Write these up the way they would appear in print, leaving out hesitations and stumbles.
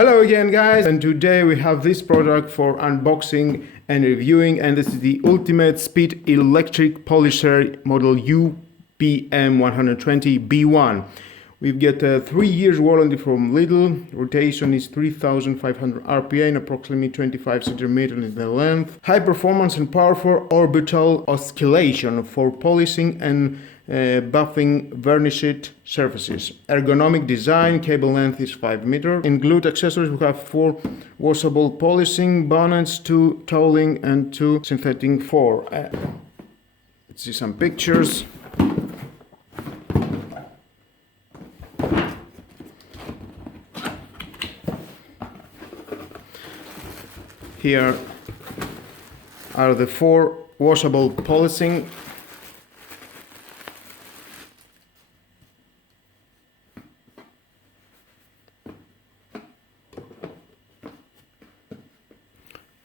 Hello again guys, and today we have this product for unboxing and reviewing, and this is the Ultimate Speed Electric Polisher model UPM 120B1. We've got a 3 years warranty from Lidl. Rotation is 3500 RPM and approximately 25 centimeters in the length. High performance and powerful orbital oscillation for polishing and buffing varnished surfaces. Ergonomic design, cable length is 5 meters. Include accessories. We have 4 washable polishing bonnets, 2 toweling and 2 synthetic 4. Let's see some pictures. Here are the 4 washable polishing.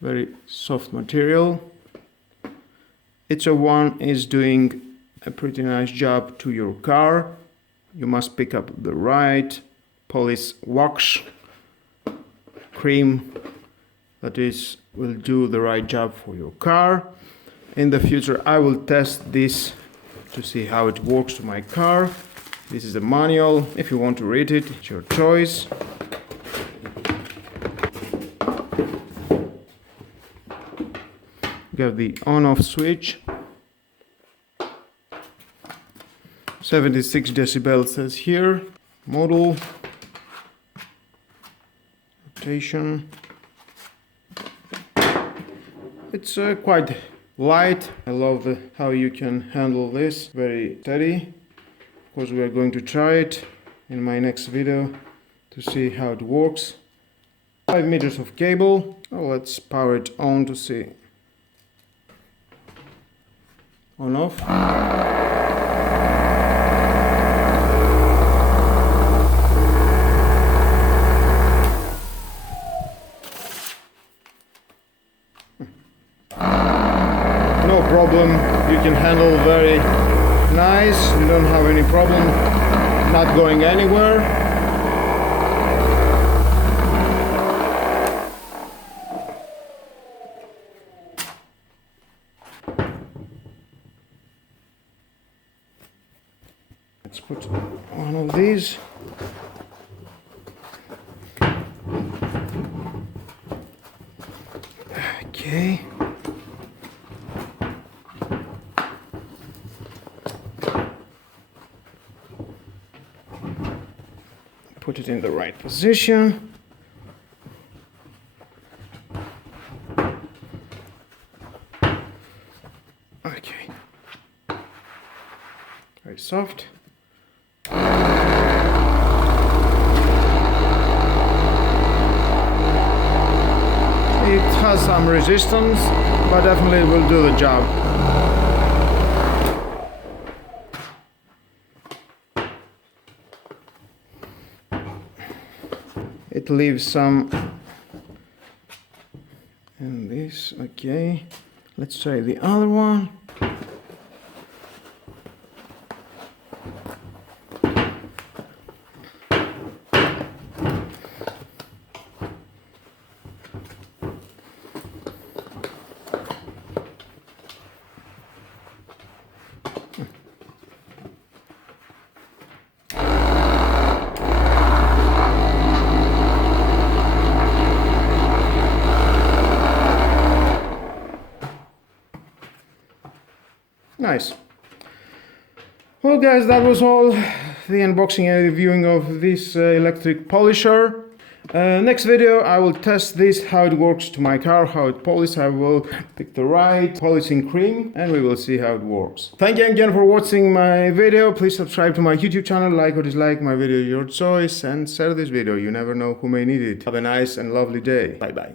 Very soft material. Each one is doing a pretty nice job to your car. You must pick up the right polish wax cream that will do the right job for your car. In the future I will test this to see how it works to my car. This is the manual. If you want to read it, it's your choice. You have the on-off switch. 76 decibels says here. Model. Rotation. It's quite light. I love how you can handle this. Very steady. Of course, we are going to try it in my next video to see how it works. 5 meters of cable. Oh, let's power it on to see. On off. No problem, you can handle very nice, you don't have any problem not going anywhere. Let's put one of these. Okay. Put it in the right position. Okay. Very soft. It has some resistance, but definitely will do the job. It leaves some in this. Okay, let's try the other one. Nice. Well guys, that was all the unboxing and reviewing of this electric polisher. Next video I will test this, how it works to my car, how it polishes. I will pick the right polishing cream and we will see how it works. Thank you again for watching my video. Please subscribe to my YouTube channel, like or dislike my video, your choice, and share this video. You never know who may need it. Have a nice and lovely day. Bye bye.